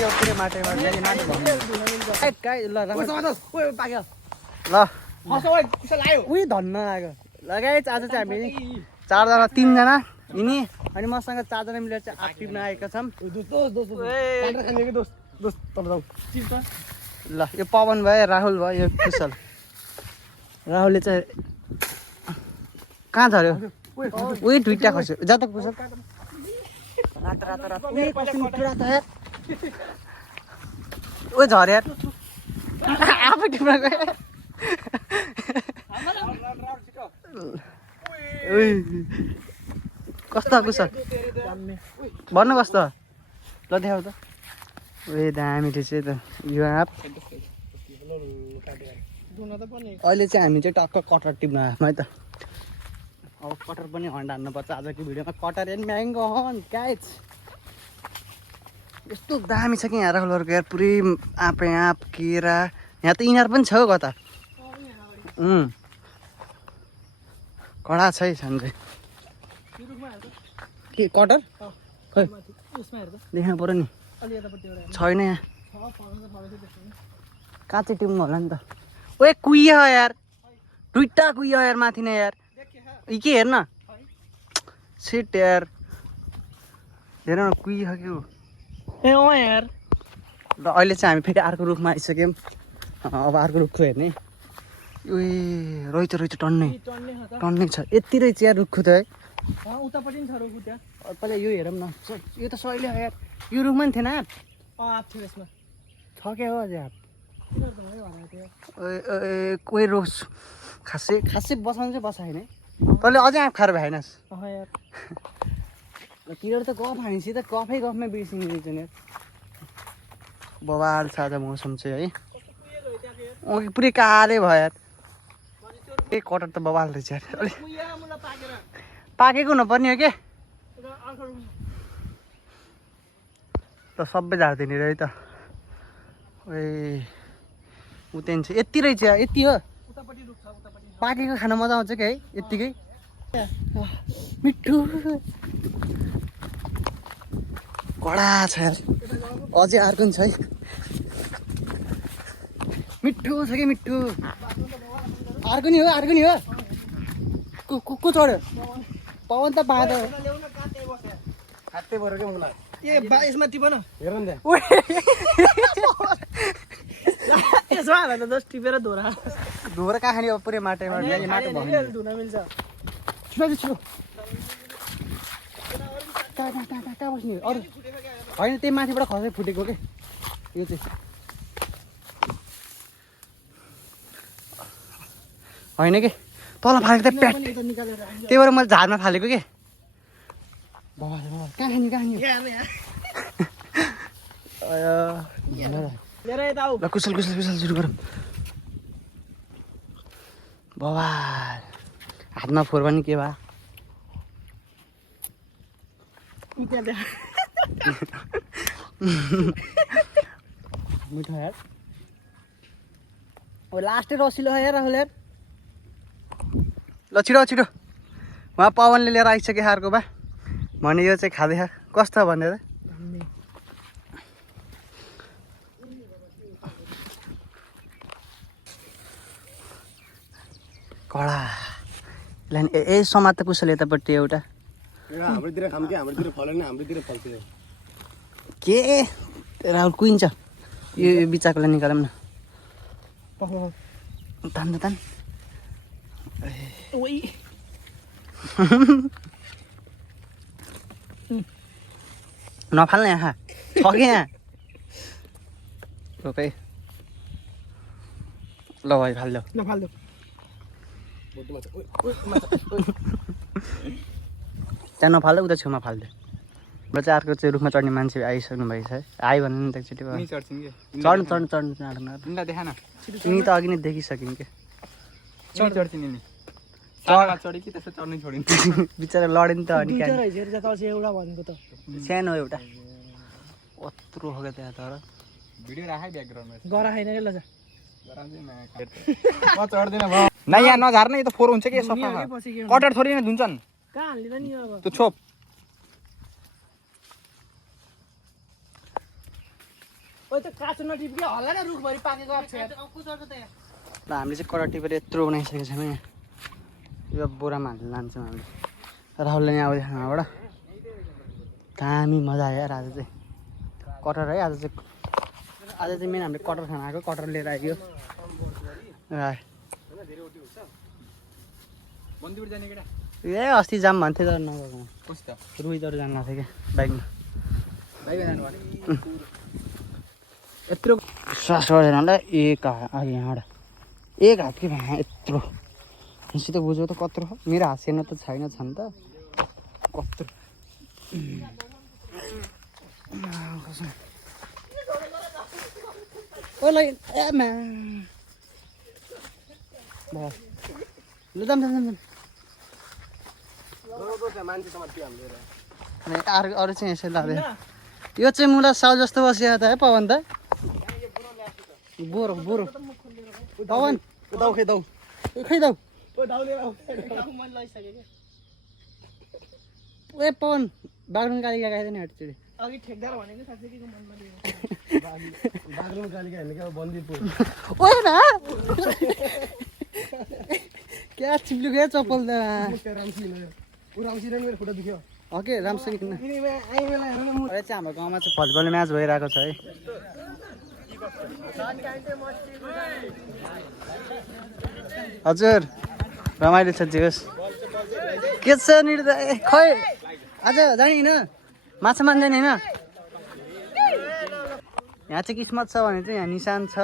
यो पुरै माटोमा जाने माटो भन्नु ल पाक्यो ल उही धन्न लाग्यो लगाएछ आज चाहिँ हामी 4 जना 3 जना यिनी अनि मसँग 4 जना मिलेर चाहिँ आठ टिप्न आएका छौँ ल यो पवन भयो राहुल भयो यो कुशल राहुलले चाहिँ कहाँ झऱ्यो उही दुईटा खस्यो जात कुशल रात रात रात उही कस्तो मिठो रात यार ओ झऱ्यो यार आफै टिप्न गयो कस्तो कुशल भन्नु कस्तो ल देखाउ त ए दामी रहेछ त यो आप अहिले चाहिँ हामी चाहिँ टक्क कटर टिप्न आएको है त अब कटर पनि हन्डा हान्नुपर्छ आजको भिडियोमा कटर एन्ड म्याङ्गो हन गाइज यस्तो दामी छ कि यहाँ राहुलहरूको यार पुरै आँपे आँप केरा यहाँ त इनार पनि छ हौ कता कडा छ है छन् चाहिँ के कटर खै देख्नु पऱ्यो नि छैन यहाँ कहाँ चाहिँ टिप्नु होला नि त ओए कुहियो यार दुईटा कुहियो यार माथि नै यार के हेर्न सिट यार हेर न कुहियो के हो ए यार ल अहिले चाहिँ हामी फेरि अर्को रुखमा आइसक्यौँ अब अर्को रुखको हेर्ने ए रहेछ रहेछ टन्नै छ यति रहेछ यार रुखको त है उतापट्टि छ रुख त्यहाँ पहिला यो हेरौँ न यो त सहिले हो यार यो रुखमा नि थिएन आँप थियो यसमा छ क्या हो अझै आँप कोही रोज खासै बसाउनु चाहिँ बसाएन है तैँले अझै आँप खाएर भएनस् तिनीहरू त गफ हानिपछि त गफमै बिर्सिने रहेछ नि बवाल छ आज मौसम चाहिँ है पुरै कालै भयो यार ए कटर त बवाल रहेछ यार अलिक पाकेको हुनुपर्ने हो के त सबै झारिदिने रह्यो त ए उतैन छ यति रहेछ यति हो पाकेको खान मजा आउँछ कि है यत्तिकै मिठो कडा छ यार अझै अर्को नि छ है मिठो छ कि मिठो अर्को नि हो को चढ्यो पवन त बाँधो हातै भएर क्या मलाई ए यसमा टिप न हेर न यसो हाल त जस्ट टिपेर धोरा कहाँ खाने अब पुरै माटोमा माटो धुन मिल्छ छिटो कहाँ बस्ने अरू होइन त्यही माथिबाट खसै फुटेको के यो चाहिँ होइन कि तल फालेको त प्याट त्यही भएर मैले झारमा फालेको के कहाँ खाने ल कुशल सुरु गरौँ बवाल हातमा फोहोर पनि के भयो मिठो यार अब लास्टै रसिलो यार राहुल यार ल छिटो उहाँ पवनले लिएर आइसक्यो अर्को बा भने यो चाहिँ खाँदै कस्तो भनेर कडा ए समात त कुशल यतापट्टि एउटा हाम्रोतिर खाम कि हाम्रोतिर फलेन हाम्रोतिर फल्छ के राहुल कुहिन्छ यो बिचाकोलाई निकालौँ न तान नफाल्ने यहाँ छ कि यहाँ रोकै ल भाइ फाल्यो त्यहाँ नफाल्दै उता छेउमा फाल्दै र चाहिँ अर्को चाहिँ रुखमा चढ्ने मान्छे आइसक्नु भएछ है आयो भने नि त एकचोटि चढ्नु तिमी त अघि नै देखिसक्यौँ के बिचरा लड्यो नि त सानो एउटा कत्रो हो क्या त्यहाँ तर भिडियो राखै ब्याकग्राउन्डमा यहाँ नझार्ने यो त फोहोर हुन्छ कि सफा कटर थोरै नै धुन्छन् त्यो छोप हामीले चाहिँ कडा टिपेर यत्रो बनाइसकेको छौँ यहाँ यो बोरामा हालेर लान्छौँ हामीले राहुलले यहाँ आउँदै खानाबाट दामी मजा आयो यार आज चाहिँ कटर है आज चाहिँ मेन हामीले कटर खाना आएको कटर लिएर आयो ए अस्ति जाम भन्थ्यो तर नगएको रुईदर जानु लाग्थ्यो क्या बाइकमा यत्रो श्वास गरेर एक यहाँबाट एक हात कि भए यत्रो यसित बुझ्यो त कत्रो मेरो हात सेर्न त छैन छन् त कत्रो ल जाम अरू चाहिँ यसै लाग्दै यो चाहिँ मुला साउ जस्तो बसिएको त है पवन त बोरो पवन खै दाउ ए पवन बाग्रुङ कालिका गाइदैन हटचुडी अघि ठेकदार भनेको साथीको मनमा बाग्रुङ कालिका हेर्ने क्या बन्दीपुर ओए ना क्या चिप्लु गयो चप्पल त रामसिंह मेरो फोटो देख्यो ओके राम्रोसँग किन्न अहिले चाहिँ हाम्रो गाउँमा चाहिँ भलिबल म्याच भइरहेको छ है हजुर रमाइलो छ जे होस् के छ निर्दय खै आज जाने होइन माछा मान्दैन होइन यहाँ चाहिँ किस्मत छ भने चाहिँ यहाँ निशान छ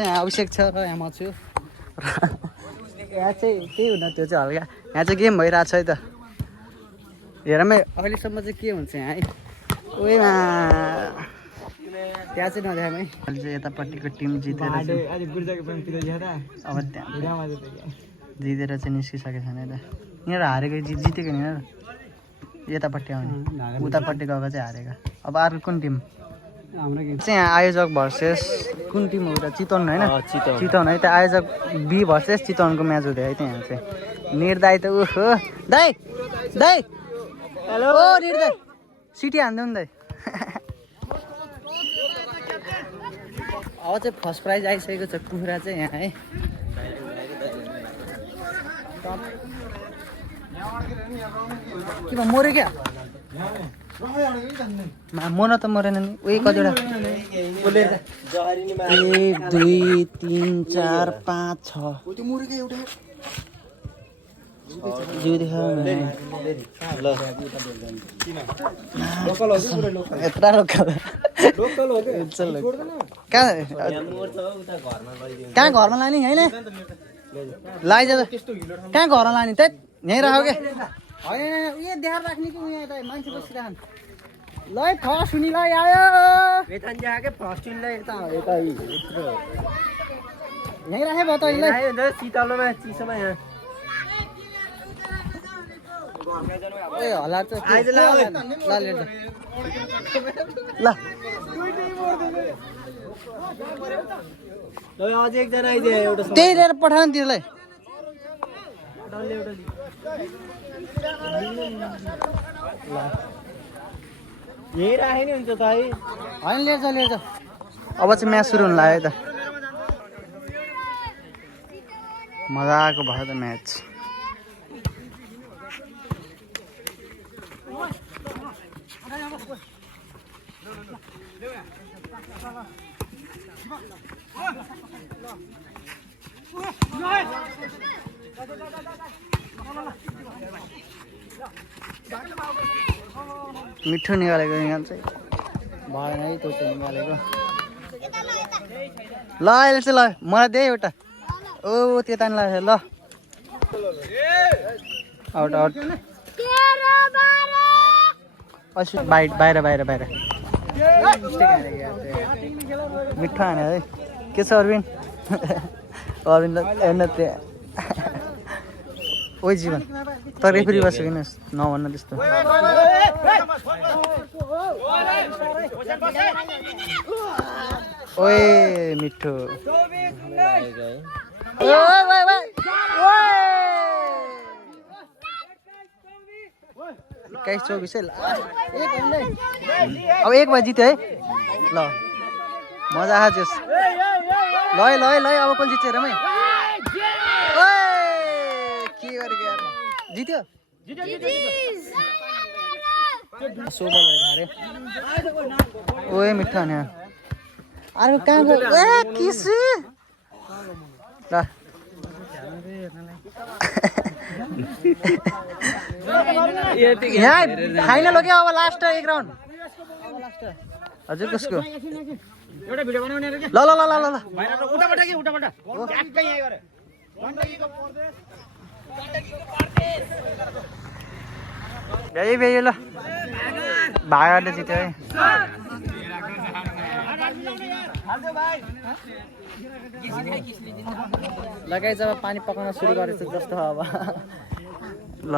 यहाँ अभिषेक छ र यहाँ म छु यहाँ चाहिँ त्यही हुन त्यो चाहिँ हल्का यहाँ चाहिँ गेम भइरहेको छ है त हेरमै अहिलेसम्म चाहिँ के हुन्छ यहाँ है ओएमा त्यहाँ चाहिँ नदेखाम है अहिले चाहिँ यतापट्टिको टिम जितेर अब त्यहाँ जितेर चाहिँ निस्किसकेको छैन त यिनीहरू हारेको जितेको नि यतापट्टि आउने उतापट्टि गएको चाहिँ हारेको अब अर्को कुन टिम हाम्रो चाहिँ यहाँ आयोजक भर्सेस कुन टिम हो त चितवन होइन चितवन है त आयोजक बी भर्सेस चितवनको म्याच हुँदै है त्यहाँ चाहिँ निर्दाय त हो दाइ हेलो ओ निर्दाय सिटी हान्दै दाइ अब चाहिँ फर्स्ट प्राइज आइसकेको छ कुखुरा चाहिँ यहाँ है के भयो मऱ्यो क्या मर्न त मरेन नि उयो कतिवटा 1 2 3 4 5 6 यत्रा कहाँ घरमा लाने होइन लैजा कहाँ घरमा लाने त यहीँ राख क्या होइन उयो देखाएर राख्ने कि उयो यता मान्छे बसिरहन् ल फर्स्ट हुनेलाई आयो फर्स्ट हुनेलाई यहीँ राखेँ भयो त शीतलोमा चिसोमा यहाँ ए हल्ला त ल अझै एकजना आइदियो एउटा त्यही लिएर पठाउनु तिमीलाई यही राखे नि हुन्छ त है होइन लिएर जा अब चाहिँ म्याच सुरु हुनु लाग्यो त मजाको भयो त म्याच मिठो निकालेको यहाँ चाहिँ भएन है त्यो चाहिँ निकालेको ल अहिले चाहिँ ल मलाई दे एउटा ओ त्यता नि लाग्छ ल आउट बाहिर मिठो हाने है के छ अरविन्द हेर्न त्यहाँ ओइ जीवन त रेफ्री बसेको किन नभन्न त्यस्तो ओए मिठो 21-24 है अब 1 बजी जित्यो है ल मजा आएछ ल है ल है ल है अब कसले जित्छ हेरौँ है ओए के गरेको यार जित्यो सोबल भइरहेको अरे ओए मिठा नि अर्को कहाँ गयो ए किसु ल यहाँ फाइनल हो क्या अब लास्ट एक राउन्ड हजुर कसको एउटा भिडियो बनाउने रे के ल ल ल ल ल उठाबाट के उठाबाट ट्याक्कै यहाँ गरे गण्डकीको परदेश यही भ्यायो ल भागले जित्यो है लगाइ जब पानी पकाउन सुरु गरेछ जस्तो अब ल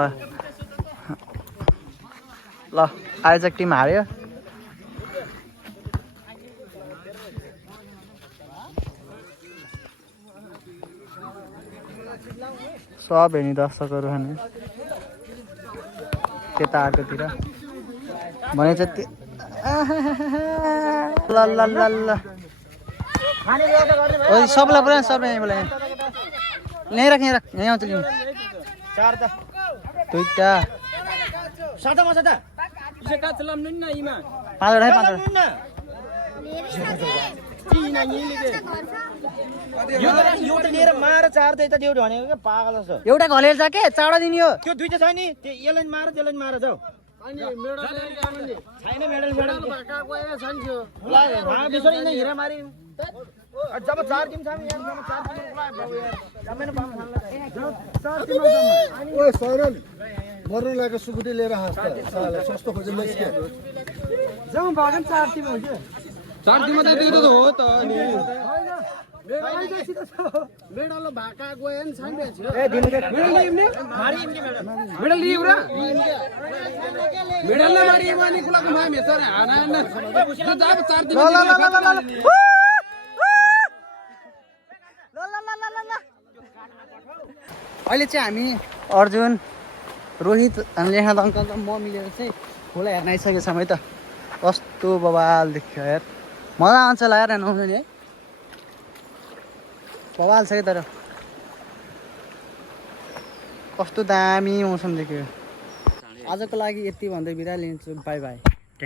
ल आयोजक टिम हार्यो सब हेर्ने दर्शकहरू खाने त्यता आर्कोतिर भने चाहिँ ल ल ल ल सबलाई पुरा सबलाई यहीँबाट यहीँ राख यहीँ राख यहीँ आउँछ लिनु चार त दुईटा साता मसा त इसेका चलाम न इमा पाँचवटा है पाँचवटा यो त लिएर मार चार त यता देउडी भनेको के पागल जस्तो एउटा घलेर जा के चाँडो दिने हो त्यो दुईटा छ नि त्यो यसलाई मार त्यसलाई मार जाऊ छैन मेडल मेडल हिरा मारि जब चार टिम छ यार जब चार टिम जम्मै पाउन ओए सरल मर्नु लागेको सुकुटी लिएर हाँस त साला सस्तो खोजेर लैस्के जाउँ भगन 4 टिम हो के 4 टिम त त्यही त हो त अनि मेडल भाका गयो नि छैन ए दिनु के मेडल लिइम्ने मारि इम्ने मेडल लिइउ र मेडल मारि इमानी कुलाको मामे सर हाना न जब 4 टिम अहिले चाहिँ हामी अर्जुन रोहित अनि लेखनाथ अङ्कल र म मिलेर चाहिँ खोला हेर्न आइसकेको छौँ है त कस्तो बवाल देख्यो यार मजा आउँछ ल यार नआउँछ नि है बवाल छ कि तर कस्तो दामी मौसम देख्यो आजको लागि यति भन्दै बिदा लिन्छु बाई बाई